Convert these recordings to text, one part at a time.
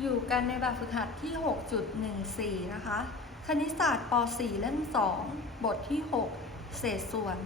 อยู่กันในแบบฝึกหัดที่ 6.14 นะคะ คณิตศาสตร์ป .4 เล่ม 2 บทที่ 6 เศษส่วน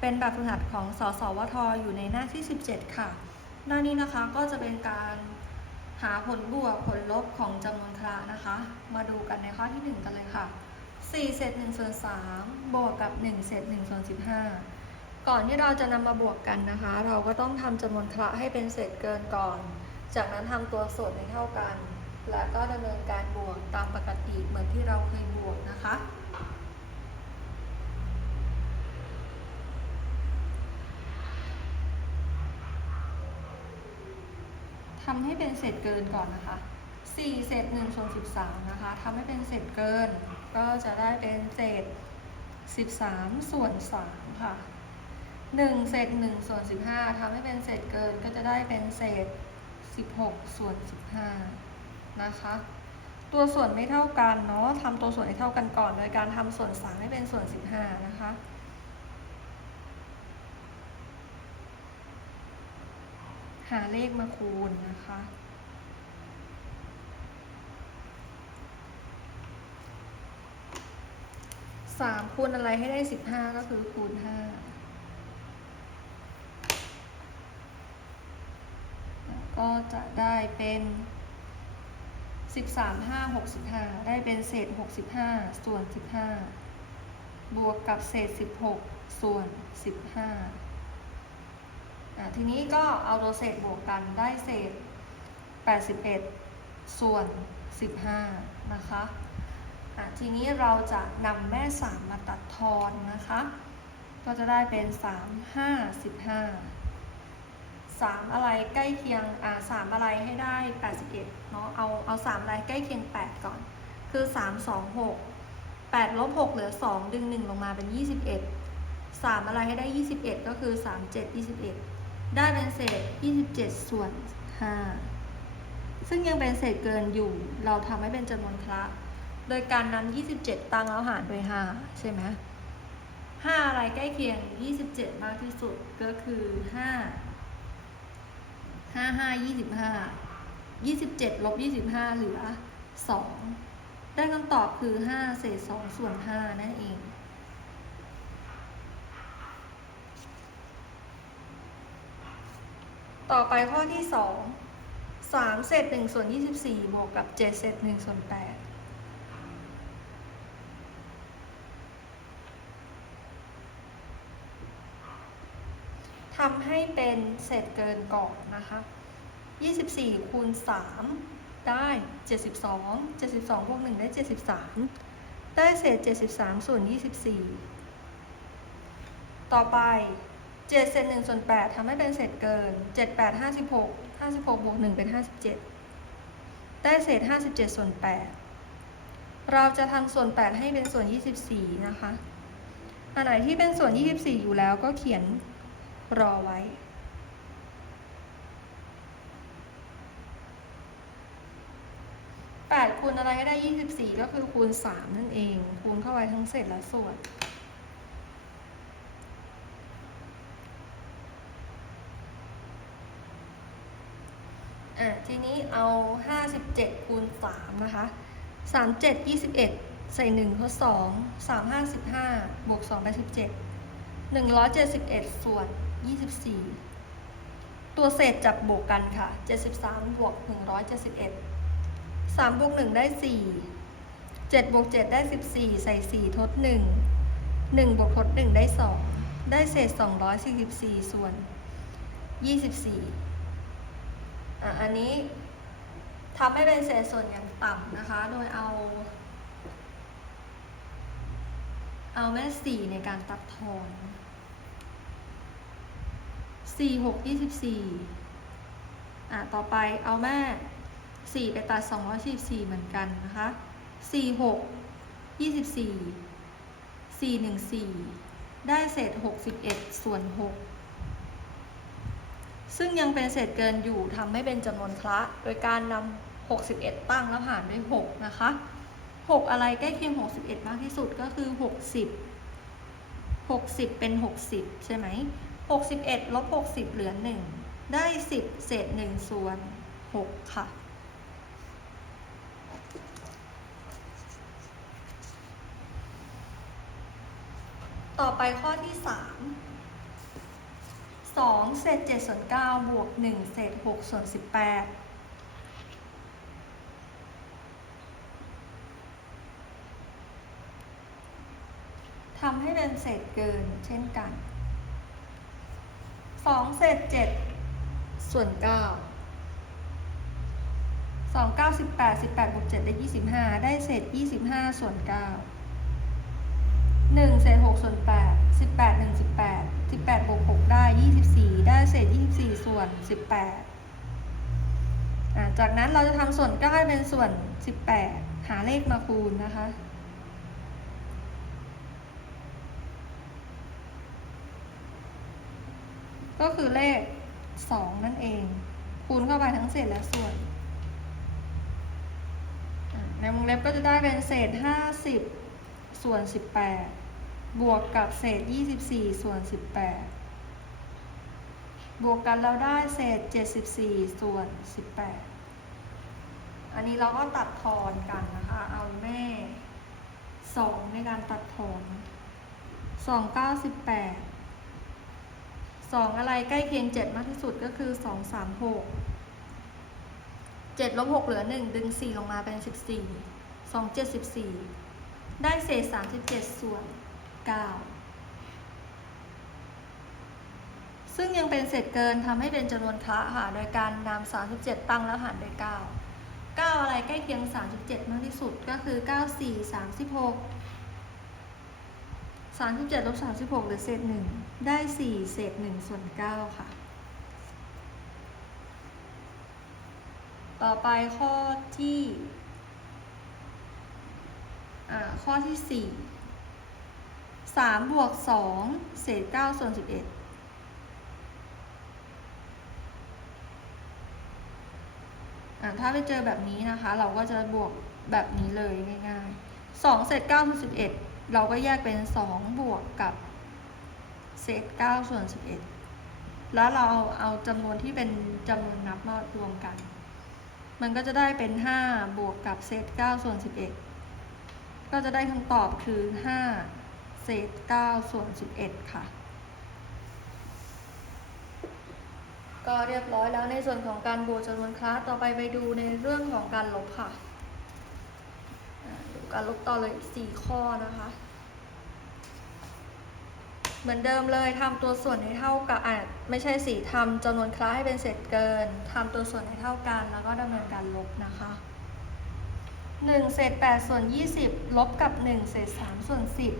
เป็นแบบฝึกหัดของสสวทอยู่ในหน้าที่ 17 ค่ะ หน้านี้นะคะก็จะเป็นการหาผลบวกผลลบของจำนวนคละนะคะ มาดูกันในข้อที่ 1 กันเลยค่ะ 4 เศษ1ส่วน3บวกกับ 1 เศษ1ส่วน15 ก่อนที่เราจะนำมาบวกกันนะคะ เราก็ต้องทำจำนวนคละให้เป็นเศษเกินก่อน จากนั้นทำตัวส่วนให้เท่ากัน แล้วก็ดำเนินการบวกตามปกติเหมือนที่เราเคยบวกนะคะทำให้เป็นเศษเกินก่อนนะคะ 4 เศษ1ส่วน13 นะคะทำให้เป็นเศษเกิน ก็จะได้เป็นเศษ 13 ส่วน 3 ค่ะ 1 เศษ1ส่วน15ทำให้เป็นเศษเกินก็จะได้เป็นเศษ 16 ส่วน 15 นะคะ ตัวส่วนไม่เท่ากันเนาะทำตัวส่วนให้เท่ากันก่อน โดยการทำส่วน 3 ให้เป็นส่วน 15 นะคะหาเลขมาคูณนะคะ สามคูณอะไรให้ได้สิบห้าก็คือคูณห้า ก็จะได้เป็นสิบสามห้าหกสิบห้าได้เป็นเศษหกสิบห้าส่วนสิบห้าบวกกับเศษสิบหกส่วนสิบห้าอะทีนี้ก็เอาตัวเศษบวกกันได้เศษแปดสิบเอ็ดส่วนสิบห้านะคะอะทีนี้เราจะนำแม่สามมาตัดทอนนะคะ ก็จะได้เป็นสาม ห้าสิบห้ามอะไรใกล้เคียงอ่าสามอะไรให้ได้81เนาะเอาเอาสามอะไรใกล้เคียง 8 ก่อน คือ 3 2 6 8ลบ6เหลือ 2 ดึง 1 ลงมาเป็น 21 3 อะไรให้ได้ 21 ก็คือ 3 7 21 ได้เป็นเศษ 27 ส่วน 5 ซึ่งยังเป็นเศษเกินอยู่ เราทำให้เป็นจำนวนคละโดยการนำ27 ตังแล้วหารด้วย 5 ใช่ไหม5อะไรใกล้เคียง 27 มากที่สุดก็คือ 5 ห้าห้ายี่สิบห้ายี่สิบเจ็ดลบยี่สิบห้าเหลือสองได้คำตอบคือห้าเศษสองส่วนห้านั่นเองต่อไปข้อที่สองสามเศษหนึ่งส่วนยี่สิบสี่บวกกับเจ็ดเศษหนึ่งส่วนแปด เป็นเศษเกินก่อนนะคะ24คูณ3ได้ 72 72บวก1ได้ 73 ได้เศษ 73 ส่วน 24 ต่อไป 7 เศษ1ส่วน8ทำให้เป็นเศษเกิน 7 8 56 56บวก1เป็น 57 ได้เศษ 57 ส่วน 8 เราจะทำส่วน 8 ให้เป็นส่วน 24 นะคะ อันไหนที่เป็นส่วน 24 อยู่แล้วก็เขียน รอไว้8คูณอะไรก็ได้24ก็คือคูณ3นั่นเอง คูณเข้าไปทั้งเศษและส่วนอะทีนี้เอา57คูณ3นะคะ37 21ใส่1ทด2 3 5 15บวก2เป็น17 171ส่วน 24 ตัวเศษจับบวกกันค่ะ 73บวก171 3บวก1ได้ 4 7บวก7ได้ 14 ใส่ 4 ทด 1 1บวกทด 1 ได้ 2 ได้เศษ 244 ส่วน 24อะอันนี้ทำให้เป็นเศษส่วนอย่างต่ำนะคะ โดยเอา เอาแม่4ในการตัดทอน สี่หกยี่สิบสี่อะต่อไปเอาแม่สี่ไปตัดสองร้อยสี่สี่เหมือนกันนะคะสี่หกยี่สิบสี่สี่หนึ่งสี่ได้เศษหกสิบเอ็ดส่วนหกซึ่งยังเป็นเศษเกินอยู่ทำให้เป็นจำนวนคละโดยการนำหกสิบเอ็ดตั้งแล้วหารด้วยหกนะคะหกอะไรใกล้เคียงหกสิบเอ็ดมากที่สุดก็คือหกสิบหกสิบเป็นหกสิบใช่ไหม 61ลบ60 เหลือ 1 ได้ 10 เศษ 1 ส่วน 6 ค่ะ ต่อไปข้อที่ 3 2 เศษ7ส่วน9บวก 1 เศษ6ส่วน 18ทำให้เป็นเศษเกินเช่นกัน สองเศษเจ็ดส่วนเก้าสองเก้าสิบแปดสิบแปดบวกเจ็ดได้ยี่สิบห้าได้เศษยี่สิบห้าส่วนเก้าหนึ่งเศษหกส่วนแปดสิบแปดหนึ่งสิบแปดสิบแปดบวกหกได้ยี่สิบสี่ได้เศษยี่สิบสี่ส่วนสิบแปดอ่าจากนั้นเราจะทำส่วนเก้าให้เป็นส่วนสิบแปดหาเลขมาคูณนะคะ ก็คือเลขสองนั่นเอง คูณเข้าไปทั้งเศษและส่วน ในวงเล็บก็จะได้เป็นเศษห้าสิบส่วน 18 บวกกับเศษ 24 ส่วน 18 บวกกันเราได้เศษ 74 ส่วน 18 อันนี้เราก็ตัดทอนกันนะคะ เอาแม่ 2 ในการตัดทอน2 98 2อะไรใกล้เคียง7มากที่สุดก็คือ2 3 6 7ลบ6เหลือ1ดึง4ลงมาเป็น14 2 74ได้เศษ37ส่วน9ซึ่งยังเป็นเศษเกินทำให้เป็นจำนวนคะค่ะโดยการนำ37ตั้งแล้วหารด้วย9 9อะไรใกล้เคียง37มากที่สุดก็คือ94 36 37ลบ36เหลือเศษ1ได้ 4 เศษ1ส่วน9ค่ะ ต่อไปข้อที่ข้อที่สี่สามบวกสองเศษเก้าส่วนสิบเอ็ดถ้าไปเจอแบบนี้นะคะ เราก็จะบวกแบบนี้เลยง่ายๆสองเศษเก้าส่วนสิบ เราก็แยกเป็นสองบวกกับเศษเก้าส่วนสิบเอ็ดแล้วเราเอาเอาจำนวนที่เป็นจำนวนนับมารวมกัน มันก็จะได้เป็นห้าบวกกับเศษเก้าส่วนสิบเอ็ดก็จะได้คำตอบคือ 5 เศษ9ส่วน 11 ค่ะ ก็เรียบร้อยแล้วในส่วนของการบวกจำนวนคลาสต่อไปไปดูในเรื่องของการลบค่ะ การลบต่อเลยอีก4ข้อนะคะ เหมือนเดิมเลยทำตัวส่วนให้เท่ากับอะไม่ใช่สีทำจำนวนคลาให้เป็นเศษเกินทำตัวส่วนให้เท่ากัน แล้วก็ดำเนินการลบนะคะหนึ่งเศษแปดส่วนยี่สิบลบกับหนึ่งเศษสามส่วนสิบ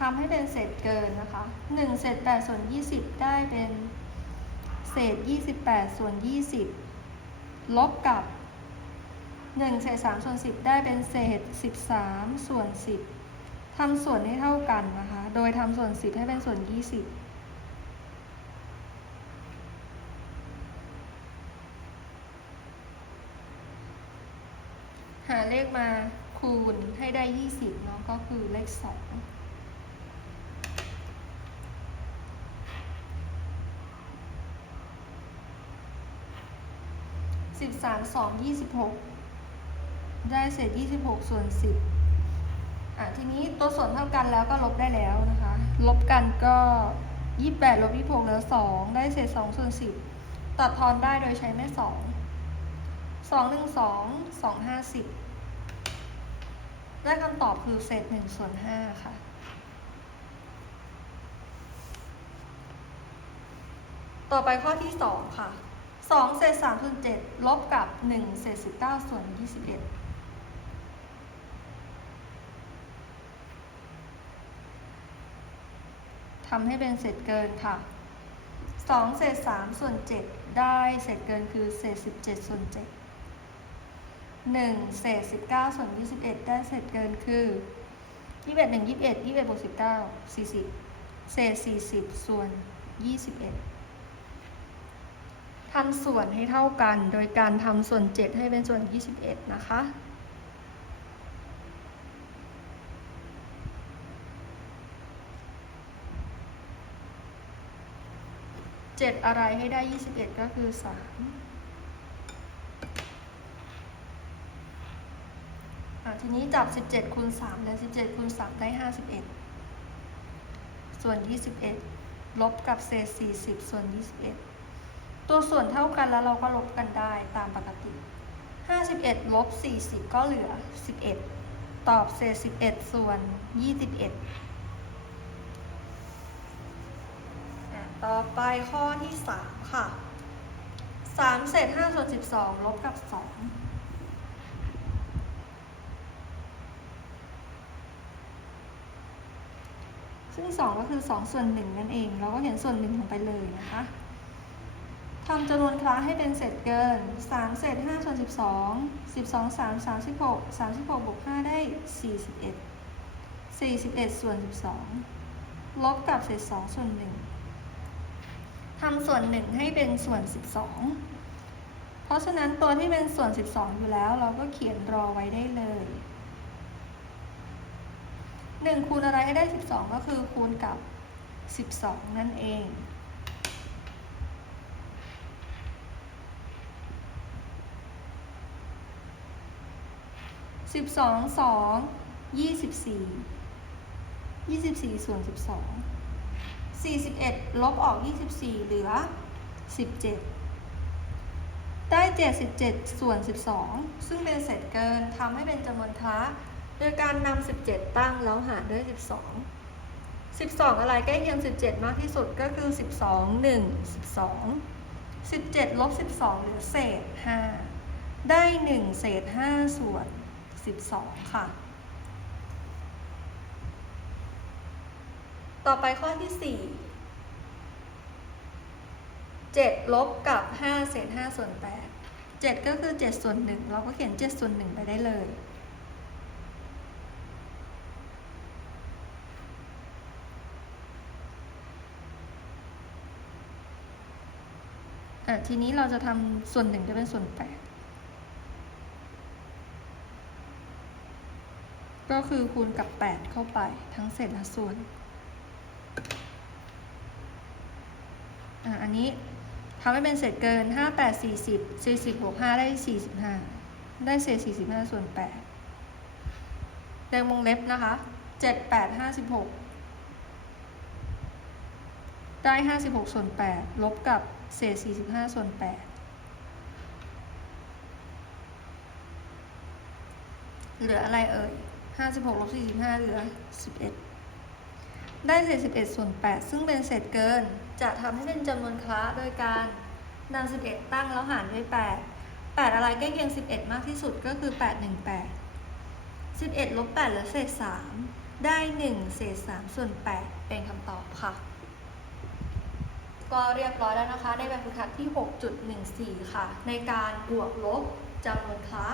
ทำให้เป็นเศษเกินนะคะหนึ่งเศษแปดส่วนยี่สิบได้เป็น เศษยี่สิบแปดส่วนยี่สิบลบกับหนึ่งเศษสามส่วนสิบได้เป็นเศษสิบสามส่วนสิบทำส่วนให้เท่ากันนะคะ โดยทำส่วนสิบให้เป็นส่วนยี่สิบหาเลขมาคูณให้ได้ 20เนาะก็คือเลข 2 13 2 26ได้เศษ26ส่วน10อะทีนี้ตัวส่วนเท่ากันแล้วก็ลบได้แล้วนะคะ ลบกันก็28ลบ26เหลือ2ได้เศษ2ส่วน10ตัดทอนได้โดยใช้แม่2 2 1 2 2 5 10ได้คำตอบคือเศษหนึ่งส่วนห้าค่ะต่อไปข้อที่สองค่ะ สองเศษสามส่วนเจ็ดลบกับหนึ่งเศษสิบเก้าส่วนยี่สิบเอ็ดทำให้เป็นเศษเกินค่ะสองเศษสามส่วนเจ็ดได้เศษเกินคือเศษสิบเจ็ดส่วนเจ็ดหนึ่งเศษสิบเก้าส่วนยี่สิบเอ็ดได้เศษเกินคือยี่สิบเอ็ดหนึ่งยี่สิบเอ็ดยี่สิบเอ็ดบวกสิบเก้าสี่สิบเศษสี่สิบส่วนยี่สิบเอ็ด ทำส่วนให้เท่ากัน โดยการทำส่วนเจ็ดให้เป็นส่วนยี่สิบเอ็ดนะคะ เจ็ดอะไรให้ได้ยี่สิบเอ็ดก็คือสามทีนี้จับ 17คูณ3เลย17คูณ3ได้ 51 ส่วน 21 ลบกับเศษ 40 ส่วน 21 ตัวส่วนเท่ากันแล้วเราก็ลบกันได้ตามปกติ 51ลบ40 ก็เหลือ 11 ตอบเศษ 11 ส่วน 21อะต่อไปข้อที่ 3 ค่ะ 3 เศษ5ส่วน 12 ลบกับ 2ซึ่ง2ก็คือ 2 ส่วน 1 นั่นเอง เราก็เห็นส่วน1ลงไปเลยนะคะ ทำจำนวนคล้าให้เป็นเศษเกิน 3 เศษ5ส่วน12 12 3 36 36บวก5ได้ 41 41 ส่วน 12 ลบกับเศษ 2 ส่วน 1 ทำส่วน 1 ให้เป็นส่วน 12 เพราะฉะนั้นตัวที่เป็นส่วน 12 อยู่แล้ว เราก็เขียนรอไว้ได้เลย 1 คูณอะไรให้ได้ 12 ก็คือคูณกับ 12 นั่นเอง สิบสองสองยี่สิบสี่ยี่สิบสี่ส่วนสิบสองสี่สิบเอ็ดลบออกยี่สิบสี่เหลือสิบเจ็ดได้เจ็ดสิบเจ็ดส่วนสิบสองซึ่งเป็นเศษเกินทำให้เป็นจำนวนคล้าโดยการนำสิบเจ็ดตั้งแล้วหารด้วยสิบสองสิบสองอะไรใกล้เคียงสิบเจ็ดมากที่สุดก็คือสิบสองหนึ่งสิบสองสิบเจ็ดลบสิบสองเหลือเศษห้าได้หนึ่งเศษห้าส่วน 12 ค่ะ ต่อไปข้อที่ 4 7 ลบกับ5เศษ5ส่วน8 7 ก็คือ 7 ส่วน 1 เราก็เขียน 7 ส่วน 1 ไปได้เลยอะทีนี้เราจะทำส่วน1จะเป็นส่วน8 ก็คือคูณกับ 8 เข้าไปทั้งเศษและส่วนอันนี้ทำให้เป็นเศษเกิน 5 8 40 40บวก5ได้ 45 ได้เศษ 45 ส่วน8แรงวงเล็บนะคะ 7 8 56 ได้ 56 ส่วน 8 ลบกับเศษ 45 ส่วน 8 เหลืออะไรเอ่ย 56ลบ45เหลือ11ได้เศษ11ส่วน8ซึ่งเป็นเศษเกิน จะทำให้เป็นจำนวนคละโดยการนำ11ตั้งแล้วหารด้วย8 8อะไรใกล้เคียง11มากที่สุดก็คือ8 1 8 11ลบ8เหลือเศษ3ได้1เศษ3ส่วน8เป็นคำตอบค่ะ ก็เรียบร้อยแล้วนะคะในแบบฝึกหัดที่ 6.14 ค่ะ ในการบวกลบจำนวนคละ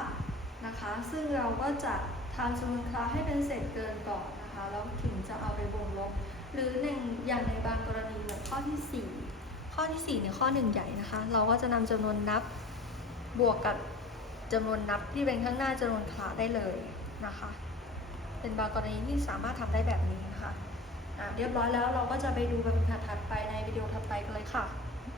นะคะ ซึ่งเราก็จะ ทำจำนวนคละให้เป็นเศษเกินก่อนนะคะ แล้วถึงจะเอาไปบวกลบ หรือในอย่างในบางกรณีแบบข้อที่ 4 ข้อที่4เนี่ยข้อหนึ่งใหญ่นะคะ เราก็จะนำจำนวนนับบวกกับจำนวนนับที่เป็นข้างหน้าจำนวนคละได้เลยนะคะ เป็นบางกรณีที่สามารถทำได้แบบนี้นะคะะเรียบร้อยแล้วเราก็จะไปดูแบบถัดถัดไปในวิดีโอถัดไปกันเลยค่ะ